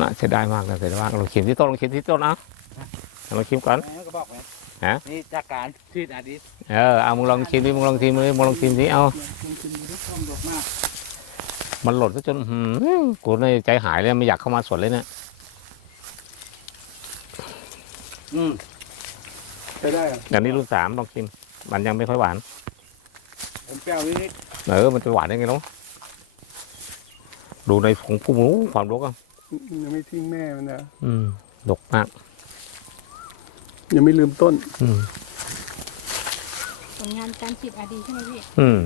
น่าเสียดายมากเลยเสียดายมากลองชิมที่ต้นลองชิมที่ต้นนะลองชิมก่อนแม่ก็บอกไงฮะนี่จากการฉีดอาดิสเออเอามึงลองชิมดิมึงลองชิมดิมึงลองชิมดิเอาลองชิมดูที่ช่องดอกมากมันหล่นซะจนหืมกูในใจหายเลยไม่อยากเข้ามาสวนเลยเนี่ยอืมใช้ได้เหรออย่างนี้รุ่นสามลองชิม มันยังไม่ค่อยหวานผมเปรี้ยวนิดเออมันจะหวานยังไงเนาะดูในของผู้รู้ความรู้อะ ยังไม่ทิ้งแม่มันนะอืมดกมาก ยังไม่ลืมต้น อืมผลงานการฉีดอาดีใช่ไหมพี่ อืม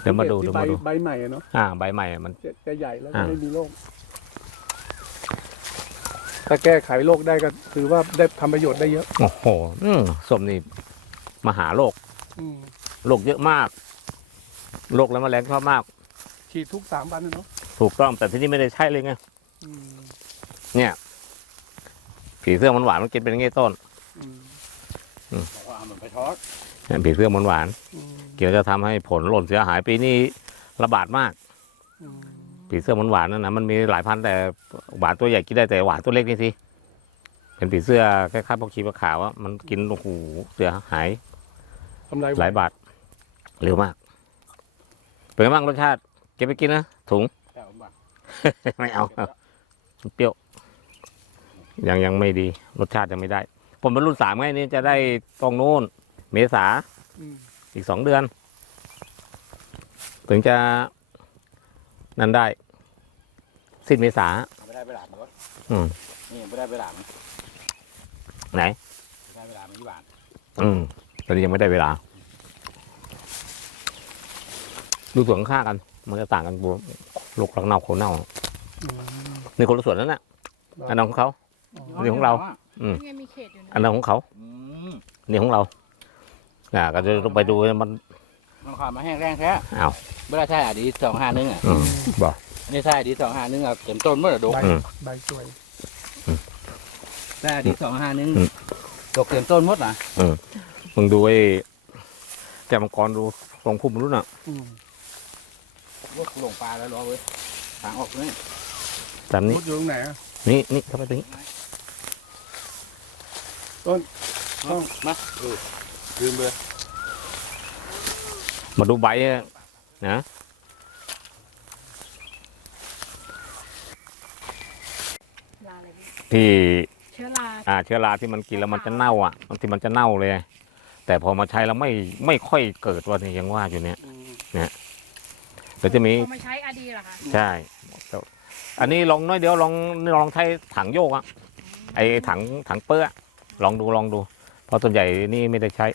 เดี๋ยวมาดูที่เดี๋ยวใบมาดู ใบใหม่อะเนาะอ่า ใบใหม่อะมัน จะจะใหญ่แล้วก็อ่า ไม่มีโรคถ้าแก้ไขโรคได้ก็ถือว่าได้ทำประโยชน์ได้เยอะโอ้โห อืมส้มนี่มหาโรคอืมโรคเยอะมากโรคและแมลงชอบมาก ฉีดทุกสามวันนะเนาะถูกต้องแต่ที่นี่ไม่ได้ใช่เลยไงอืม เนี่ย ผีเสื้อมันหวานมันกินเป็นไงต้นอืมๆบอกว่าเหมือนไปทอดเนี่ยผีเสื้อมันหวานอืมเกี่ยวจะทำให้ผลหล่นเสียหายปีนี้ระบาดมากอืมผีเสื้อมันหวานนั่นนะมันมีหลายพันธุ์แต่หวานตัวใหญ่กินได้แต่หวานตัวเล็กนี่สิเป็นผีเสื้อคล้ายๆพวกชีปลาขาวอะมันกินโอ้โหเสียหายทำไรหลายบาทเร็วมากเป็นไงบ้างรสชาติเก็บไปกินนะถุงแต่ผมบอกไม่เอา เปรี้ยว ยังยังไม่ดี รสชาติยังไม่ได้ ผมเป็นรุ่นสามไงนี่จะได้ตรงโน้น เมษาอืมอีกสองเดือน ถึงจะนั่นได้ สิ้นเมษาไม่ได้ไปหลามรถอืมนี่ไม่ได้ไปหลามไหนไม่ได้ไปหลามไม่หวานอืมตอนนี้ยังไม่ได้เวลา ดูสวนข้างๆกัน มันจะต่างกันบัวลูกรักเน่าโคนเน่า อืมนี่คนละสวนนั่นน่ะอันนั้นของเขาอ๋อนี่ของเรา อืม นี่ไงมีเขตอยู่นะอันนั้นของเขา อืมนี่ของเรา อ่า ก็จะต้องไปดูมัน มันขาดมาแห้งแรงแท้อ้าวไม่ได้ใช่อาดิสสองห้านึงอะอืมบอก อันนี่ใช่อาดิสสองห้านึงอะเต็มต้นเมื่อไหร่ดกใบอืม ใบสวยใช่อาดิสสองห้านึงอืม ดกเต็มต้นหมดนะมึงดูไอ้แกมังกรดูทรงพุ่มมันรู้น่ะอืมว่าลงปลาแล้วรอเว้ยทางออกนี่ ตามนี้มุดอยู่ตรงไหนอะนี่นี่เข้าไปตรงนี้มาเออลืมเลยมาดูใบอะนะลาอะไรพี่ที่เชื้อราอ่าเชื้อราที่มันกินแล้วมันจะเน่าอะบางทีมันจะเน่าเลย แต่พอมาใช้แล้วไม่ไม่ค่อยเกิดว่านี่ยังว่าอยู่เนี่ยอืมเดี๋ยวจะมีพอมาใช้อาดีเหรอคะ ใช่แต่ อันนี้ลองน้อยเดียวลองลองใช้ถังโยกอะไอถังถังเปื้อะลองดูลองดู เพราะส่วนใหญ่นี่ไม่ได้ใช้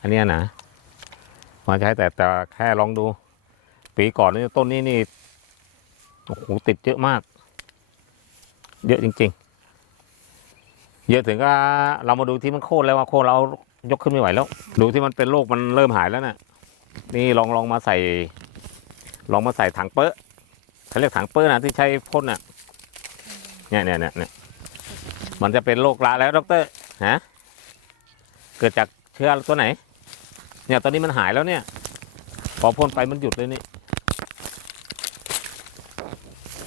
อันเนี้ยนะมาใช้แต่แต่แค่ลองดู ปีก่อนนี่ต้นนี้นี่โอ้โหติดเยอะมาก เยอะจริง ๆ เยอะถึงก็เรามาดูที่มันโค่นแล้วว่าโค่นเรายกขึ้นไม่ไหวแล้ว ดูที่มันเป็นโรคมันเริ่มหายแล้วน่ะ นี่ลองลองมาใส่ ลองมาใส่ถังเปื้อะ เขาเรียกถังเปื้อะนะที่ใช้พ่นน่ะเนี่ยเนี่ยเนี่ยเนี่ยมันจะเป็นโรคราแล้วดอกเตอรฮะเกิดจากเชื้อตัวไหน เนี่ยตอนนี้มันหายแล้วเนี่ย พอพ่นไปมันหยุดเลยนี่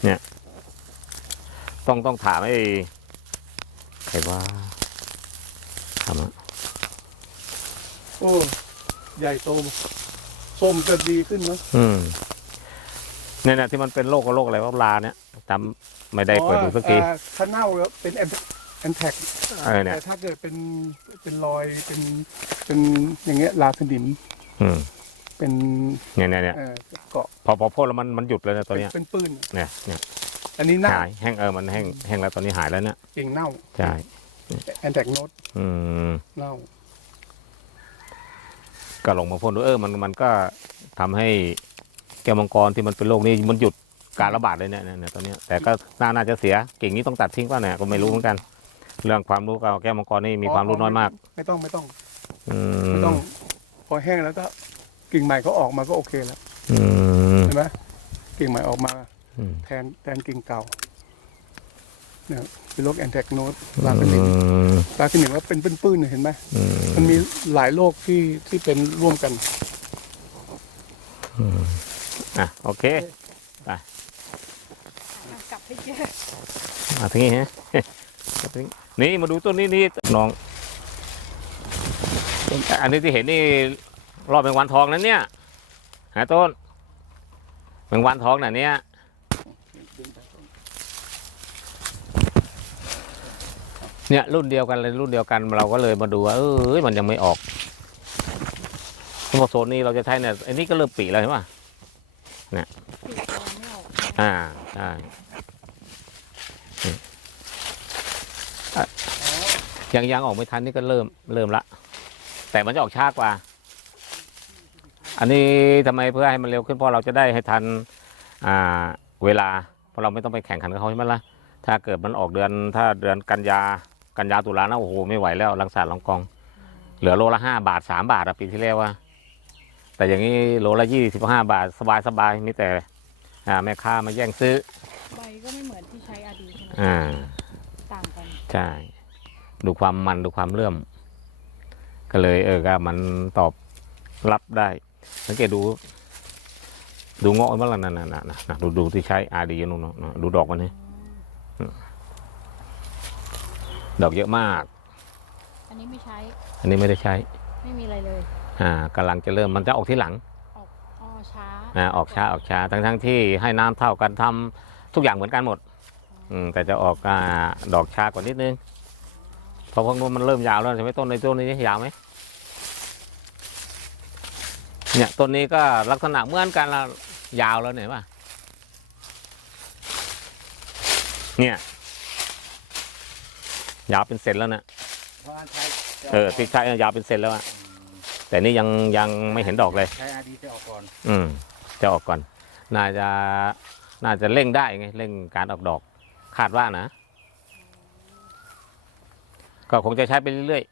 เนี่ย ต้องต้องถามไอ้ใครว่าทำอะโอ้ ใหญ่โตส้มจะดีขึ้นเนาะอืม เนี่ยเนี่ยที่มันเป็นโรคก็โรคอะไรว่าลาเนี่ยจำไม่ได้เปิดดูสักทีอ๋ออ่าถ้าเน่าแล้วเป็นแอนแท็กเออเนี่ยแต่ถ้าเกิดเป็นเป็นรอยเป็นเป็นอย่างเงี้ยลาสนิมอืมเป็นเนี่ยเนี่ยเนี่ยเอ่อเกาะพอพอพ่นแล้วมันมันหยุดเลยนะตัวเนี้ยเป็นปืนเนี่ยเนี่ยอันนี้เน่าหายแห้งเออมันแห้งแห้งแล้วตอนนี้หายแล้วเนี่ยเก่งเน่าใช่แอนแท็กโนดอืม เน่าก็ลงมาพ่นดูเออมันมันก็ทำให้ แก้วมังกรที่มันเป็นโรคนี้มันหยุดการระบาดเลยเนี่ยเนี่ยเนี่ยตอนเนี้ยแต่ก็น่าน่าจะเสียกิ่งนี้ต้องตัดทิ้งป่ะเนี่ยก็ไม่รู้เหมือนกัน เรื่องความรู้กับแก้วมังกรนี่มีความรู้น้อยมาก ไม่ต้องไม่ต้องอืไม่มต้อง พอแห้งแล้วก็กิ่งใหม่เขาออกมาก็โอเคแล้วอืมเห็นไหมกิ่งใหม่ออกมาอืมแทนแทนกิ่งเก่าเนี่ยเป็นโรคแอนแท็กโนดลาสอืนิมมลาสนิมว่าเป็นปื้นๆเนี่ยเห็นไหมอืมมันมีหลายโรคที่ที่เป็นร่วมกัน อะโอเคกลับพี่ไม่เจอมาทางนี้ฮะมาทางนี้นี่มาดูต้นนี้นี่น้อง อันนี้ที่เห็นนี่รอบแมงวันทองนั้นเนี่ยหาต้นแมงวันทองน่ะเนี่ยเนี่ยรุ่นเดียวกันเลยรุ่นเดียวกันเราก็เลยมาดูว่าเอ้ยมันยังไม่ออกพอโซนนี้เราจะใช้เนี่ยอันนี้ก็เริ่มปีแล้วใช่ไหม ปีกตัวไม่ออกอ่าใช่ยังยังออกไม่ทันนี่ก็เริ่มเริ่มละ แต่มันจะออกช้ากว่า อันนี้ทำไมเพื่อให้มันเร็วขึ้นเพราะเราจะได้ให้ทันอ่าเวลา เพราะเราไม่ต้องไปแข่งขันกับเขาใช่ไหมล่ะถ้าเกิดมันออกเดือนถ้าเดือนกันยากันยาตุลานะโอ้โหไม่ไหวแล้วลังสารลองกอง เหลือโลละห้าบาทสามบาทอะปีที่แล้วว่า แต่อย่างนี้โลละยี่สิบห้าบาทสบายสบายมีแต่อ่าแม่ค้ามาแย่งซื้อ ใบก็ไม่เหมือนที่ใช้อาดีใช่ไหมอ่า ต่างกันใช่ ดูความมันดูความเลื่อม ก็เลย เออก็มันตอบรับได้ สังเกตดู ดูเงาะมันละนั่นน่ะน่ะน่ะน่ะดูดูที่ใช้อาดีนู่นน่ะน่ะดูดอกมันนี่ดอกเยอะมาก อันนี้ไม่ใช้ อันนี้ไม่ได้ใช้ ไม่มีอะไรเลย อ่ากำลังจะเริ่มมันจะออกที่หลังออกอ้อช้าอ่าออกช้าออกช้าทั้งทั้งที่ให้น้ำเท่ากันทำทุกอย่างเหมือนกันหมดอืมแต่จะออกอ่าดอกช้ากว่านิดนึงเพราะพวกนู้นมันเริ่มยาวแล้วใช่ไหมต้นในต้นนี้ยาวไหมเนี่ยต้นนี้ก็ลักษณะเหมือนกันละยาวแล้วเนี่ยป่ะเนี่ยยาวเป็นเซนแล้วนะ เพราะว่าใช้จะเออที่ใช้ยาวเป็นเซนแล้วอะ แต่นี่ยังยังไม่เห็นดอกเลย ใช้อาดีจะออกก่อน อืม จะออกก่อน น่าจะน่าจะเร่งได้ไงเร่งการออกดอก คาดว่านะ ก็คงจะใช้ไปเรื่อย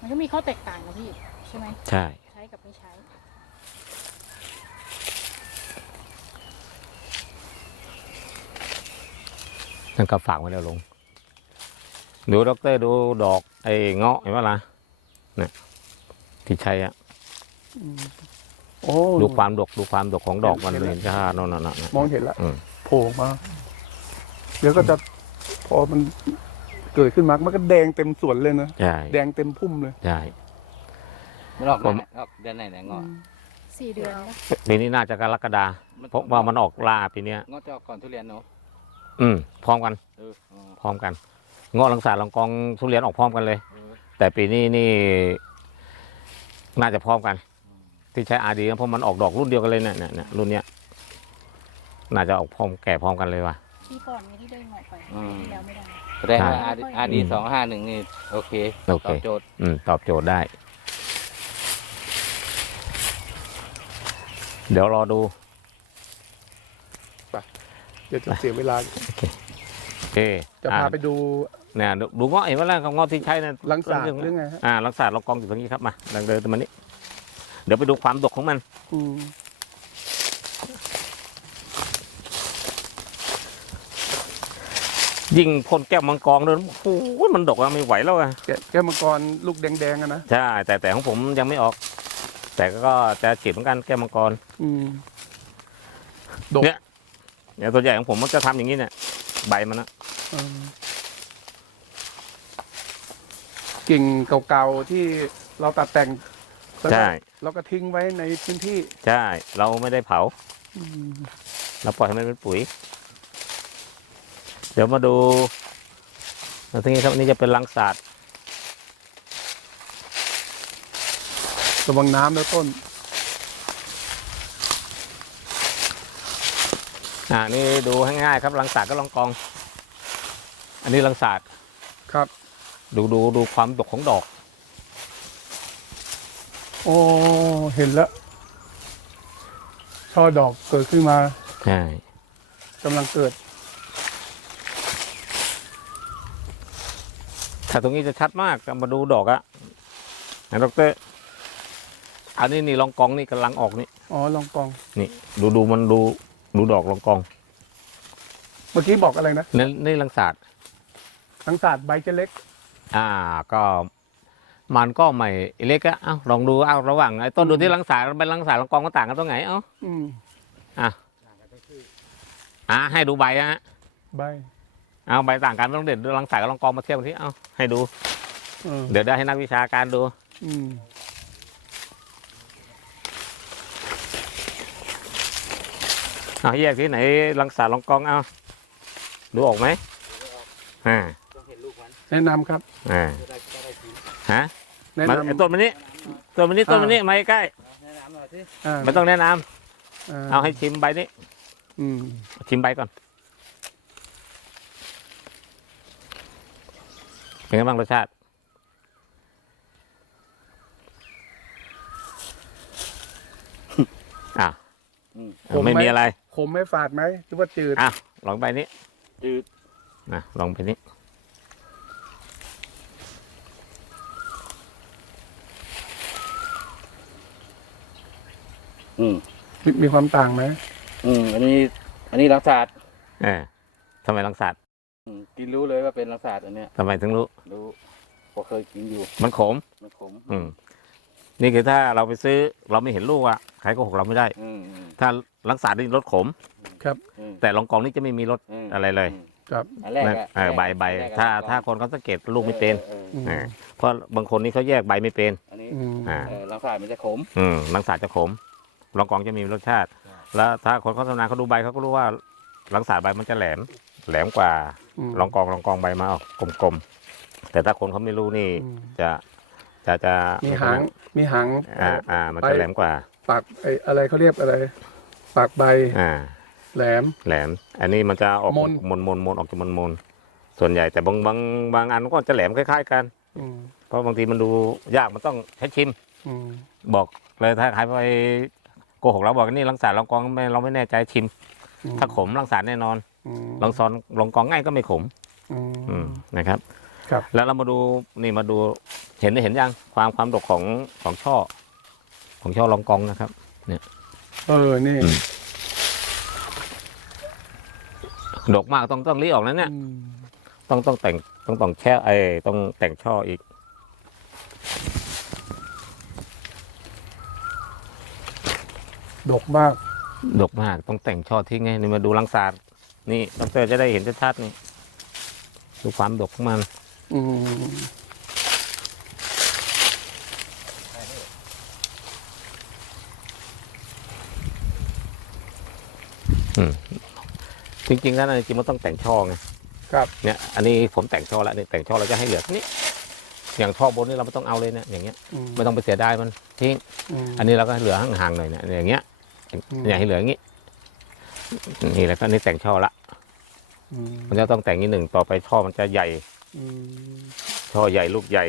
มันก็มีข้อแตกต่างนะพี่ใช่ไหมๆ ใช่ ใช้กับไม่ใช้ นั่นก็ฝากไว้แล้วลงดูด็อกเตอร์ดูดอก ไอ้เงาะเห็นไหมล่ะเนี่ยที่ใช้อะโอ้ดูความดกดูความดกของดอกมันเห็นจ้าโน่นน่ะน่ะมองเห็นละอืมโผล่มา เดี๋ยวก็จะพอมันเกิดขึ้นมา มันก็แดงเต็มสวนเลยนะ ใช่แดงเต็มพุ่มเลย ใช่ มันออกผมไหนออกเดือนไหนไหนงอกสี่เดือนแล้วปีนี้น่าจะกรกฎาเพราะว่ามันออกล่าปีเนี้ยงอกจะออกก่อนทุเรียนเนาะอืมพร้อมกัน เอออ๋อพร้อมกัน เงาะลังสาลังกองทุเรียนออกพร้อมกันเลยเออแต่ปีนี้นี่น่าจะพร้อมกัน ที่ใช้อาดีเพราะมันออกดอกรุ่นเดียวกันเลยเนี่ยเนี่ยเนี่ยรุ่นเนี้ยน่าจะออกพร้อมแก่พร้อมกันเลยว่ะที่ก่อนนี้ที่ได้งอกไปอืมที่แล้วไม่ได้ แสดงว่าใช่อาดีอาดีสองห้าหนึ่งนี่โอเคโอเค ตอบโจทย์อืมตอบโจทย์ได้ เดี๋ยวรอดูเดี๋ยวจะเสียเวลาโอเคจะอ่พาไปดู เนี่ยดูดูเงาะเห็นว่าล่ะเงาะที่ใช้เนี่ยลังสาดเรื่องหรือไงฮะอ่าลังสาดลองกองอยู่ตรงนี้ครับมาเดินเดินมานี้ เดี๋ยวไปดูความดกของมัน อืมยิ่งพ่นแก้วมังกรเดินโอ้โหมันดกอะไม่ไหวแล้วอะแกแก้วมังกรลูกแดงๆอะนะใช่แต่แต่ของผมยังไม่ออก แต่ก็จะฉีดเหมือนกันแก้วมังกร อืม ดก เนี่ยเนี่ยตัวใหญ่ของผมมันจะทำอย่างนี้เนี่ยใบมันนะอืม กิ่งเก่าๆที่เราตัดแต่งแล้วก็ใช่เราก็ทิ้งไว้ในพื้นที่ใช่ เราไม่ได้เผา อืมเราปล่อยให้มันเป็นปุ๋ย เดี๋ยวมาดูแล้วทีนี้ครับนี่จะเป็นลังศาสตร์ระวังน้ำแล้วต้น อ่า นี่ดูให้ง่ายครับลังศาสตร์ก็ลองกอง อันนี้ลังศาสตร์ครับ ดูดูดูความดกของดอก โอ้เห็นแล้วช่อดอกเกิดขึ้นมาใช่กำลังเกิด ถ้าตรงนี้จะชัดมากมาดูดอกอะนะดอกเตอรอันนี้นี่ลองกองนี่กำลังออกนี่อ๋อลองกอง นี่ ดูดูมันดูดูดอกลองกอง เมื่อกี้บอกอะไรนะนี่นี่ลังศาสตร์ทั้งศาสตร์ใบจะเล็ก อ่าก็มันก็ไม่เล็กอะเอ้าลองดูเอาระหว่างไอ้ต้นดูที่ลังสาเป็นลังสาลังกองก็ต่างกันตรงไหนเอ้าอืมอ่าให้ดูใบนะฮะใบเอาใบต่างกันไม่ต้องเด็ดดูลังสายกับลองกองมาเทียบกันที่เอาให้ดู เออเดี๋ยวได้ให้นักวิชาการดู อืมเอาแยกที่ไหนลังสาลองกองเอาดูออกไหมอ่า แนะนำครับ อ่าจะได้จะได้กินฮะแนะมันนำไอ้ต้นมันนี้ต้นมันนี้ต้นมันนี้มาใกล้แนะนำหน่อยสิอ่าๆไม่ต้องแนะนำาเอาให้ชิมใบนี้ อืมชิมใบก่อน เป็นไงบ้างรสชาติ อะอืมไม่มีอะไร ขมไม่ฝาดไหมหรือว่าจืด อะ ลองใบนี้จืด นะลองไปนี้ อืมมีมีความต่างไหมอืมอันนี้ อันนี้ลังศาสตร์เออทำไมลังสาดอืมกินรู้เลยว่าเป็นลังศาสตร์อันเนี้ยทำไมถึงรู้ รู้เพอเคยกินอยู่มันขม มันขมอืม นี่คือถ้าเราไปซื้อเราไม่เห็นลูกอะใครก็หกเราไม่ได้ อืมอืมถ้าลังสาดนี่รสขม อืมแต่ลองกองนี่จะไม่มีรส มอะไรเลย มครับอันแรกนะอะเออใบใบอันแรกอะถ้าลองถ้าคนเขาสังเกตลูกไม่เป็น อออออืมอ่าเพราะบางคนนี่เขาแยกใบไม่เป็น อันนี้อืม อ่า เออลังศาสตร์มันจะขม อืมลังสาดจะขม ลองกองจะมีรสชาติใช่แล้วถ้าคนเขาทำนานเขาดูใบเขาก็รู้ว่าลังสาดใบมันจะแหลม แหลมกว่ามลองกองลองกองใบมาออกกลมๆแต่ถ้าคนเขาไม่รู้นี่อืมจะจะจะมีหางมีหางอ่าอ่ามันจะแหลมกว่า ปากไออะไรเขาเรียกอะไร ปากใบอ่าแหลมแหลม อันนี้มันจะออกมนมนมนมนออกจากมนมนส่วนใหญ่แต่บางบางบางอันก็จะแหลมคล้าย ๆ กันอืมเพราะบางทีมันดูยากมันต้องใช้ชิมอืมบอกเลยถ้าใครไป โกหกเราบอกว่านี่ลังสาดลองกองไม่เราไม่แน่ใจชิมอืมถ้าขมลังสาดแน่นอนอืมลองซอนลองกองง่ายก็ไม่ขมอืมอืมนะครับ ครับแล้วเรามาดูนี่มาดูเห็นเห็นยังความความดกของของช่อ ของช่อลองกองนะครับเออนี่อืมดกมากต้องต้องรีออกนะเนี่ยอืมต้องต้องแต่งต้องต้องแช่ไอ้ต้องแต่งช่ออีก ดกมาก ดกมากต้องแต่งช่อทิ้งไงนี่มาดูลังสาดนี่ดรจะได้เห็นชัดๆนี่ดูความดกของมัน อืมจริงๆแล้วนะจริงๆมันต้องแต่งช่อไงครับ เนี่ยอันนี้ผมแต่งช่อแล้วนี่แต่งช่อเราจะให้เหลือแค่นี้อย่างช่อบนนี่เราไม่ต้องเอาเลยเนี่ยอย่างเงี้ยอืมไม่ต้องไปเสียดายมันทิ้งมอันนี้เราก็ให้เหลือห่างๆหน่อยเนี่ยอย่างเงี้ย อืมเนี่ยให้เหลืออย่างงี้นี่แล้วก็นี่แต่งช่อละอืมมันจะต้องแต่งนิดหนึ่งต่อไปช่อมันจะใหญ่อืมช่อใหญ่ลูกใหญ่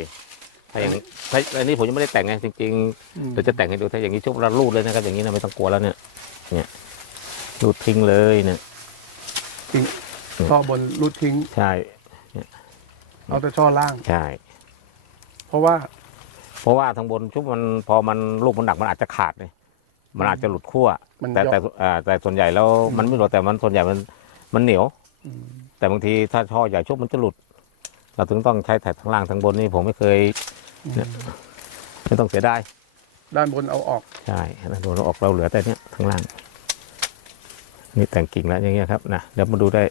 ถ้าอย่างถ้าอันนี้ผมยังไม่ได้แต่งไงจริงอืมๆเดี๋ยวจะแต่งให้ดูถ้าอย่างนี้ชุบเราลูดเลยนะครับอย่างนี้นะไม่ต้องกลัวแล้วเนี่ย เนี่ยลูดทิ้งเลยเนี่ยช่อบนรูดทิ้งใช่เอาแต่ช่อล่างใช่เพราะว่า เพราะว่าทางบนชุบมันพอมันลูกมันหนักมันอาจจะขาดเลย มันอาจจะหลุดขั้วมันแต่ยอแต่กอ่าแต่ส่วนใหญ่แล้วอืมมันไม่หลุดแต่มันส่วนใหญ่มันมันเหนียว อืมแต่บางทีถ้าช่อใหญ่ชุบมันจะหลุด เราถึงต้องใช้แถบทั้งล่างทั้งบนนี่ผมไม่เคยเนี่ยไม่ต้องเสียดายด้านบนเอาออก ใช่แล้วโดนเราออกเราเหลือแต่เนี้ยข้างล่าง นี่แต่งกิ่งแล้วอย่างเงี้ยครับนะเดี๋ยวมาดูได้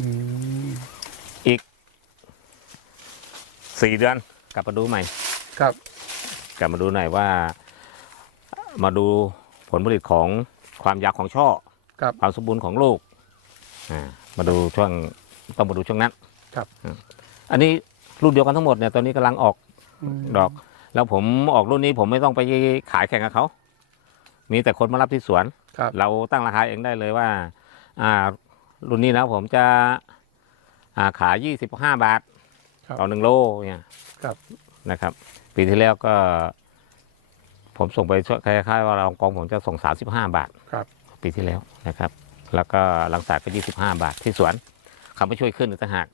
อืมสี่เดือน กลับมาดูใหม่ ครับ กลับมาดูหน่อยว่า มาดู ผลผลิตของความยาวของช่อครับความสมบูรณ์ของลูกอ่ามาดูช่วงต้องมาดูช่วงนั้นครับอ่าอันนี้รุ่นเดียวกันทั้งหมดเนี่ยตอนนี้กำลังออกมดอก แล้วผมออกรุ่นนี้ผมไม่ต้องไปขายแข่งกับเขา มีแต่คนมารับที่สวนครับเราตั้งราคาเองได้เลยว่า อ่า รุ่นนี้นะผมจะอ่าขายยี่สิบห้าบาทครับต่อหนึ่งโลเนี่ยครับนะครับ ปีที่แล้วก็ ผมส่งไปช่วยคล้ายๆว่าเรากองผมจะส่งสามสิบห้าบาทครับ ปีที่แล้วนะครับ แล้วก็หลังสาดก็ยี่สิบห้าบาทที่สวนเขาไม่ช่วยขึ้นอีกต่างหาก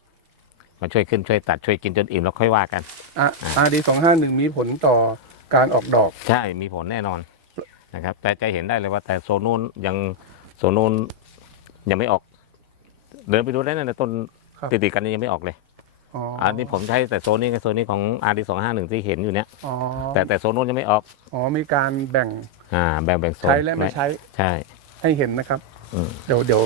มาช่วยขึ้นช่วยตัดช่วยกินจนอิ่มแล้วค่อยว่ากันอะอาดีสองห้าหนึ่งมีผลต่อการออกดอก ใช่มีผลแน่นอนนะครับ แต่จะเห็นได้เลยว่าแต่โซนนู้นยังโซนนู้นยังไม่ออก เดินไปดูได้นะในต้นครับติดๆกันนี่ยังไม่ออกเลย อ๋ออัอันนี้ผมใช้แต่โซนนี้กับโซนนี้ของอาร์ดีสองห้าหนึ่งที่เห็นอยู่เนี้ยอ๋อแต่แต่โซนนู้นยังไม่ออกอ๋อมีการแบ่งอ่าแบ่งแบ่งโซนใช้และไม่ใช้ใช่ให้เห็นนะครับ อืมเดี๋ยวเดี๋ยว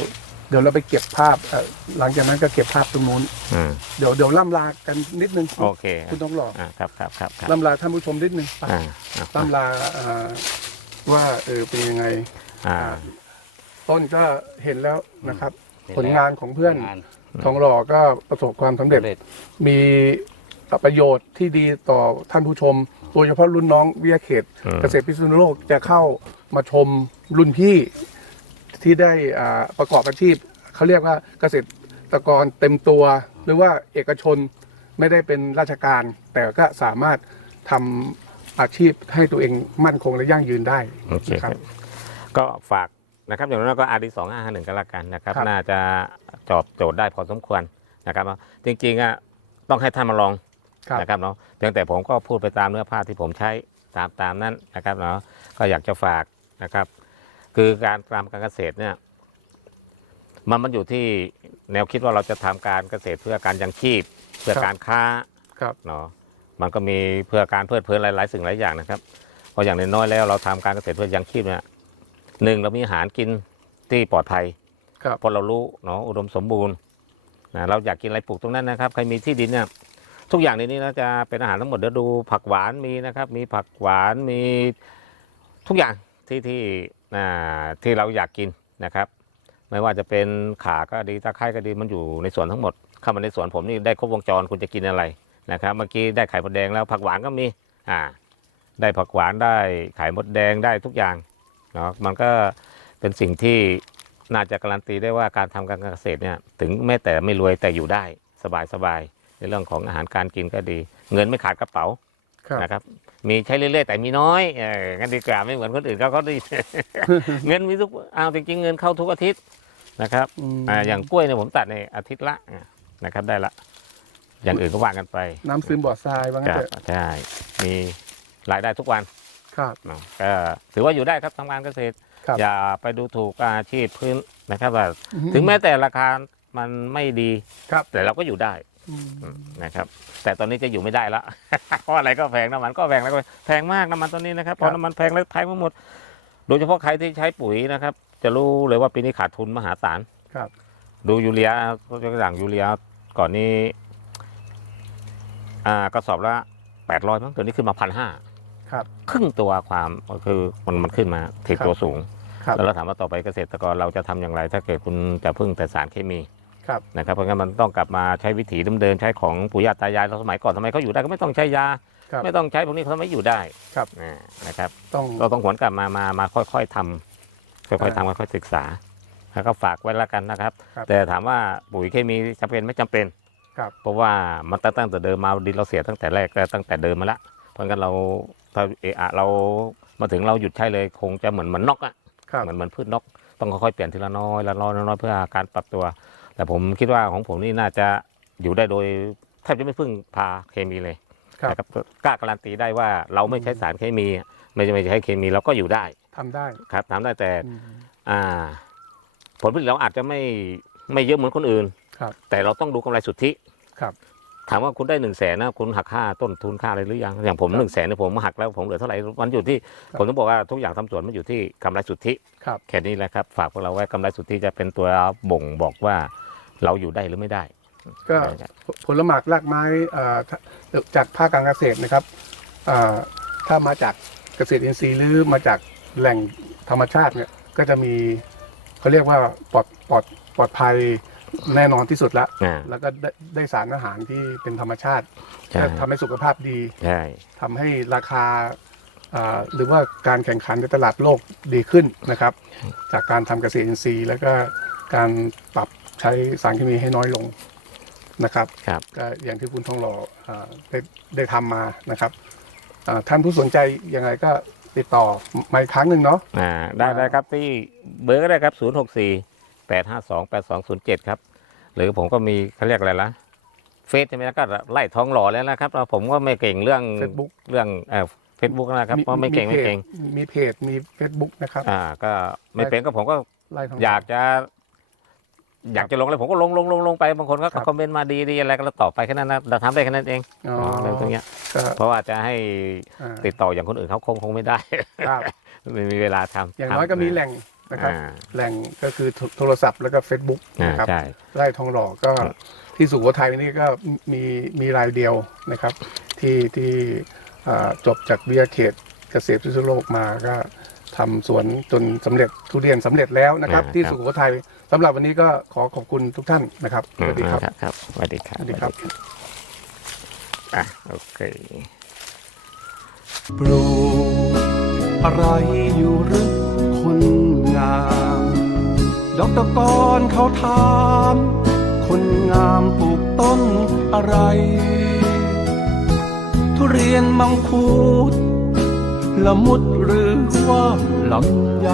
เดี๋ยวเราไปเก็บภาพเอ่อหลังจากนั้นก็เก็บภาพตรงนู้นอืมเดี๋ยวเดี๋ยวล่ำลากันนิดนึงโอเคคุณต้องหล่ออ่าครับครับครับครับล่ำลาท่านผู้ชมนิดนึงไปอ่าอ่าล่ำลาอ่าว่าเออเป็นยังไง อ่า ต้นก็เห็นแล้วนะครับ ผลงานของเพื่อนงาน ทองหล่อก็ประสบความสำเร็จสำเร็จ มีประโยชน์ที่ดีต่อท่านผู้ชม โดยเฉพาะรุ่นน้องวิทยาเขตอืมเกษตรพิษณุโลกจะเข้ามาชมรุ่นพี่ที่ได้อ่าประกอบอาชีพ เขาเรียกว่าเกษตรกรเต็มตัว หรือว่าเอกชนไม่ได้เป็นราชการ แต่ก็สามารถทำอาชีพให้ตัวเองมั่นคงและยั่งยืนได้โอเคนะคครัรับบก็ฝาก นะครับอย่างนั้นก็อาดีสองห้าหนึ่งก็แล้วกันนะครับครับ น่าจะตอบโจทย์ได้พอสมควรนะครับจริงๆอะต้องให้ท่านมาลองครับ นะครับเนาะเพียงแต่ผมก็พูดไปตามเนื้อผ้าที่ผมใช้ตามตามนั้นนะครับเนาะก็อยากจะฝากนะครับ คือการทำการเกษตรเนี่ยมันมันอยู่ที่แนวคิดว่าเราจะทำการเกษตรเพื่อการยังชีพ เพื่อครับ การค้า ครับ เนาะมันก็มีเพื่อการเพลิดเพลินหลาย ๆ สิ่งหลายอย่างนะครับเพราะอย่างน้อยๆแล้วเราทำการเกษตรเพื่อยังชีพเนี่ย หนึ่งเรามีอาหารกินที่ปลอดภัยครับเพราะเรารู้เนาะอุดมสมบูรณ์นะเราอยากกินอะไรปลูกตรงนั้นนะครับใครมีที่ดินเนี่ยทุกอย่างในนี้นะจะเป็นอาหารทั้งหมดเดี๋ยวดูผักหวานมีนะครับ มีผักหวานมีทุกอย่างที่ที่อ่าที่เราอยากกินนะครับ ไม่ว่าจะเป็นขาก็ดีตะไคร้ก็ดีมันอยู่ในสวนทั้งหมด เข้ามาในสวนผมนี่ได้ครบวงจรคุณจะกินอะไรนะครับ เมื่อกี้ได้ไข่มดแดงแล้วผักหวานก็มีอ่าได้ผักหวานได้ไข่มดแดงได้ทุกอย่าง เนาะมันก็เป็นสิ่งที่น่าจะการันตีได้ว่าการทำการเกษตรเนี่ยถึงแม้แต่ไม่รวยแต่อยู่ได้สบายสบายๆในเรื่องของอาหารการกินก็ดี เงินไม่ขาดกระเป๋าครับนะครับมีใช้เรื่อยๆแต่มีน้อยเอองั้นดีกว่าไม่เหมือนคนอื่นเขาเขาดีเงินมีทุกเอาจริงๆเงินเข้าทุกอาทิตย์นะครับมอ่าอย่างกล้วยเนี่ยผมตัดในอาทิตย์ละอะนะครับได้ละอย่างอื่นก็ว่ากันไป น้ำซึมบ่อทรายว่าคงั้นรับเถอะใช่มีรายได้ทุกวัน ครับ เนาะก็ถือว่าอยู่ได้ครับทำงานเกษตร ครับ อย่าไปดูถูกอาชีพพื้นนะครับว่าอือฮึถึงแม้แต่ราคามันไม่ดีครับ แต่เราก็อยู่ได้อืมนะครับ แต่ตอนนี้จะอยู่ไม่ได้ละ เพราะอะไรก็แพงน้ำมันก็แพงแล้วก็แพงมากน้ำมันตอนนี้นะครับพอน้ำมันแพงแล้วแพงไปหมด โดยเฉพาะใครที่ใช้ปุ๋ยนะครับ จะรู้เลยว่าปีนี้ขาดทุนมหาศาล ครับ ดูยูเรียยกตัวอย่างยูเรียก่อนนี้อ่ากระสอบละแปดร้อยมั้งตัวนี้ขึ้นมาพันห้า ครับ ครึ่งตัวความก็คือมันมันขึ้นมาถึงครับตัวสูง ครับ แล้วเราถามว่าต่อไปเกษตรกรเราจะทำอย่างไร ถ้าเกิดคุณจะพึ่งแต่สารเคมีครับ นะครับเพราะงั้นมันต้องกลับมาใช้วิถีเดิมๆใช้ของปู่ย่าตายายเราสมัยก่อนทำไมเขาอยู่ได้ก็ไม่ต้องใช้ยา ครับไม่ต้องใช้พวกนี้เขาไม่อยู่ได้ครับ อ่านะครับ ต้อง เราต้องหวนกลับมา มา มาค่อยๆทำค่อยๆอ่าทำค่อยๆศึกษาแล้วก็ฝากไว้แล้วกันนะครับ ครับแต่ถามว่าปุ๋ยเคมีจำเป็นไม่จำเป็น ครับ เพราะว่ามันตั้งตั้งแต่เดิมมาดินเราเสียตั้งแต่แรกก็ตั้งแต่เดิมมาละเพ ราะงั้นเราถ้าเอะอะเรามาถึงเราหยุดใช้เลยคงจะเหมือนเหมือนนกอะครับเหมือนเหมือนพืชนก ต้องค่อยๆเปลี่ยนทีละน้อยละน้อยละน้อยเพื่อการปรับตัว แต่ผมคิดว่าของผมนี่น่าจะอยู่ได้โดยแทบจะไม่พึ่งพาเคมีเลยครับนะครับกล้าการันตีได้ว่าเราไม่ใช้สารเคมี ไม่ใช่ไม่ใช้เคมีเราก็อยู่ได้ทำได้ครับทำได้แต่อืมอ่าผลผลิตเราอาจจะไม่ไม่เยอะเหมือนคนอื่นครับแต่เราต้องดูกำไรสุทธิครับ ถามว่าคุณได้หนึ่งแสนนะคุณหักค่าต้นทุนค่าอะไรหรือยังอย่างผมครับหนึ่งแสนเนี่ยผมหักแล้วผมเหลือเท่าไหร่มันอยู่ที่ครับผมต้องบอกว่าทุกอย่างทำสวนมันอยู่ที่กำไรสุทธิครับแค่นี้แหละครับ ฝากพวกเราไว้กำไรสุทธิจะเป็นตัวบ่งบอกว่าเราอยู่ได้หรือไม่ได้ ก็ผลหมากรากไม้อ่าถ้าจากภาคการเกษตรนะครับอ่าถ้ามาจากเกษตรอินทรีย์หรือมาจากแหล่งธรรมชาติเนี่ยก็จะมีเขาเรียกว่าปลอดปลอดปลอดภัย แน่นอนที่สุดละอ่า แล้วก็ได้ได้สารอาหารที่เป็นธรรมชาติใช่ก็ทำให้สุขภาพดีใช่ ทำให้ราคาอ่าหรือว่าการแข่งขันในตลาดโลกดีขึ้นนะครับ จากการทำเกษตรอินทรีย์ แล้วก็การปรับใช้สารเคมีให้น้อยลงนะครับ ครับ ก็อย่างที่คุณทองหล่ออ่าได้ได้ทำมานะครับอ่าท่านผู้สนใจยังไงก็ติดต่อมาอีกครั้งหนึ่งเนาะ อ่า ได้อ่าได้ครับที่เบอร์ก็ได้ครับ 0 6 4 8 5 2 8 2 0 7 ครับ หรือผมก็มีเขาเรียกอะไรละเฟซใช่ไหมก็ไล่ท้องหล่อแล้วนะครับแล้วผมก็ไม่เก่งเรื่อง Facebook เรื่องเฟซบุ๊กนะครับเพราะไม่เก่งไม่เก่งมีเพจมี Facebook นะครับอ่าก็ไม่เป็นก็ผมก็ไล่ทองอยากจะ อยากจะลงเลยผมก็ลงลงลงลงไปบางคนก็ครับ คอมเมนต์มาดีดีอะไรก็เราตอบไปแค่นั้นนะเราทำได้แค่นั้นเองอ๋อเรื่องตรงเนี้ยก็เพราะว่าจะให้อ่าติดต่ออย่างคนอื่นเขาคงคงไม่ได้ ครับไม่มีเวลาทำอย่างน้อยก็มีแหล่ง นะครับอ่าแหล่งก็คือโทโทรศัพท์แล้วก็ Facebook อ่านะครับใช่ไร่ทองหล่อก็ที่สุโขทัยนี่ก็มีมีรายเดียวนะครับ ที่ที่อ่าจบจากวิทยาเขตเกษตรพิษณุโลกมาก็ทำสวนจนสำเร็จทุเรียนสำเร็จแล้วนะครับอ่าที่ครับสุโขทัยสำหรับวันนี้ก็ขอขอบคุณทุกท่านนะครับสอืมวัสดีครับครับสวัสดีครับสวัสดีครับอะโอเคปลูกอะไรอยู่หรือคนงามดอกตะกอนเขาถาม คนงามปลูกต้นอะไร ทุเรียนมังคุดละมุดหรือว่าลำไย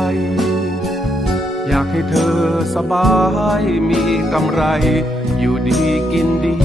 อยากให้เธอสบายมีกำไร อยู่ดีกินดี